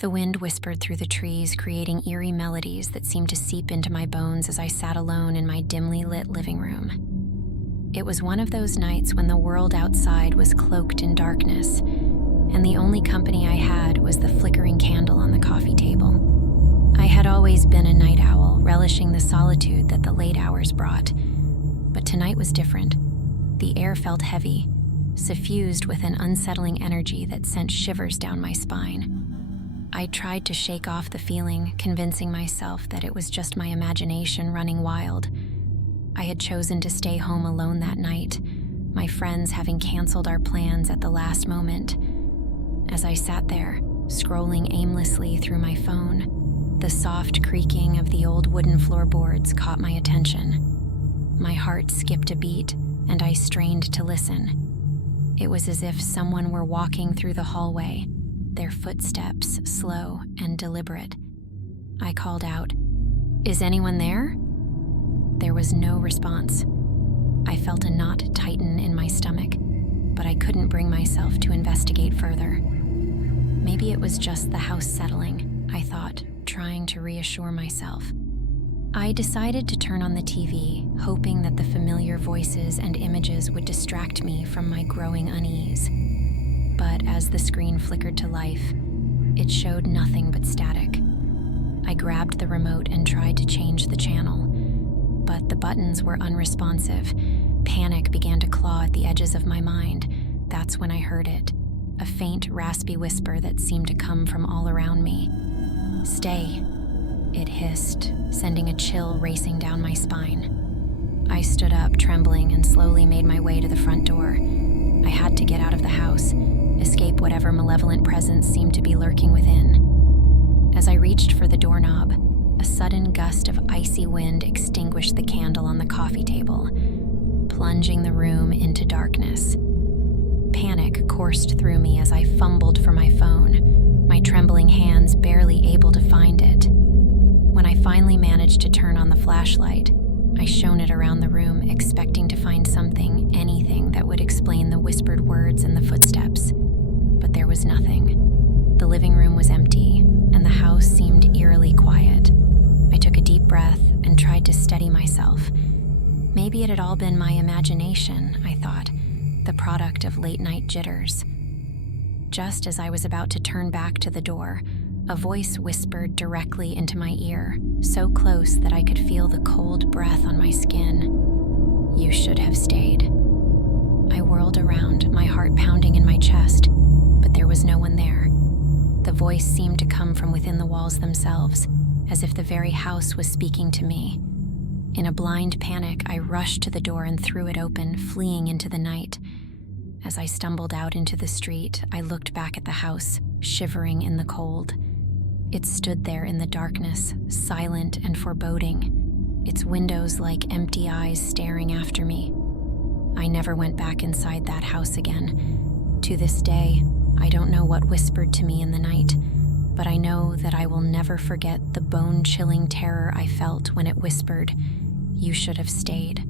The wind whispered through the trees, creating eerie melodies that seemed to seep into my bones as I sat alone in my dimly lit living room. It was one of those nights when the world outside was cloaked in darkness, and the only company I had was the flickering candle on the coffee table. I had always been a night owl, relishing the solitude that the late hours brought. But tonight was different. The air felt heavy, suffused with an unsettling energy that sent shivers down my spine. I tried to shake off the feeling, convincing myself that it was just my imagination running wild. I had chosen to stay home alone that night, my friends having canceled our plans at the last moment. As I sat there, scrolling aimlessly through my phone, the soft creaking of the old wooden floorboards caught my attention. My heart skipped a beat, and I strained to listen. It was as if someone were walking through the hallway, their footsteps slow and deliberate. I called out, "Is anyone there?" There was no response. I felt a knot tighten in my stomach, but I couldn't bring myself to investigate further. Maybe it was just the house settling, I thought, trying to reassure myself. I decided to turn on the TV, hoping that the familiar voices and images would distract me from my growing unease. But as the screen flickered to life, it showed nothing but static. I grabbed the remote and tried to change the channel, but the buttons were unresponsive. Panic began to claw at the edges of my mind. That's when I heard it, a faint, raspy whisper that seemed to come from all around me. "Stay," it hissed, sending a chill racing down my spine. I stood up, trembling, and slowly made my way to the front door. I had to get out of the house, escape whatever malevolent presence seemed to be lurking within. As I reached for the doorknob, a sudden gust of icy wind extinguished the candle on the coffee table, plunging the room into darkness. Panic coursed through me as I fumbled for my phone, my trembling hands barely able to find it. When I finally managed to turn on the flashlight, I shone it around the room, expecting to find something, anything that would explain the whispered words and the footsteps. But there was nothing. The living room was empty, and the house seemed eerily quiet. I took a deep breath and tried to steady myself. Maybe it had all been my imagination, I thought, the product of late-night jitters. Just as I was about to turn back to the door, a voice whispered directly into my ear, so close that I could feel the cold breath on my skin. "You should have stayed." I whirled around, my heart pounding in my chest, but there was no one there. The voice seemed to come from within the walls themselves, as if the very house was speaking to me. In a blind panic, I rushed to the door and threw it open, fleeing into the night. As I stumbled out into the street, I looked back at the house, shivering in the cold. It stood there in the darkness, silent and foreboding, its windows like empty eyes staring after me. I never went back inside that house again. To this day, I don't know what whispered to me in the night, but I know that I will never forget the bone-chilling terror I felt when it whispered, "You should have stayed."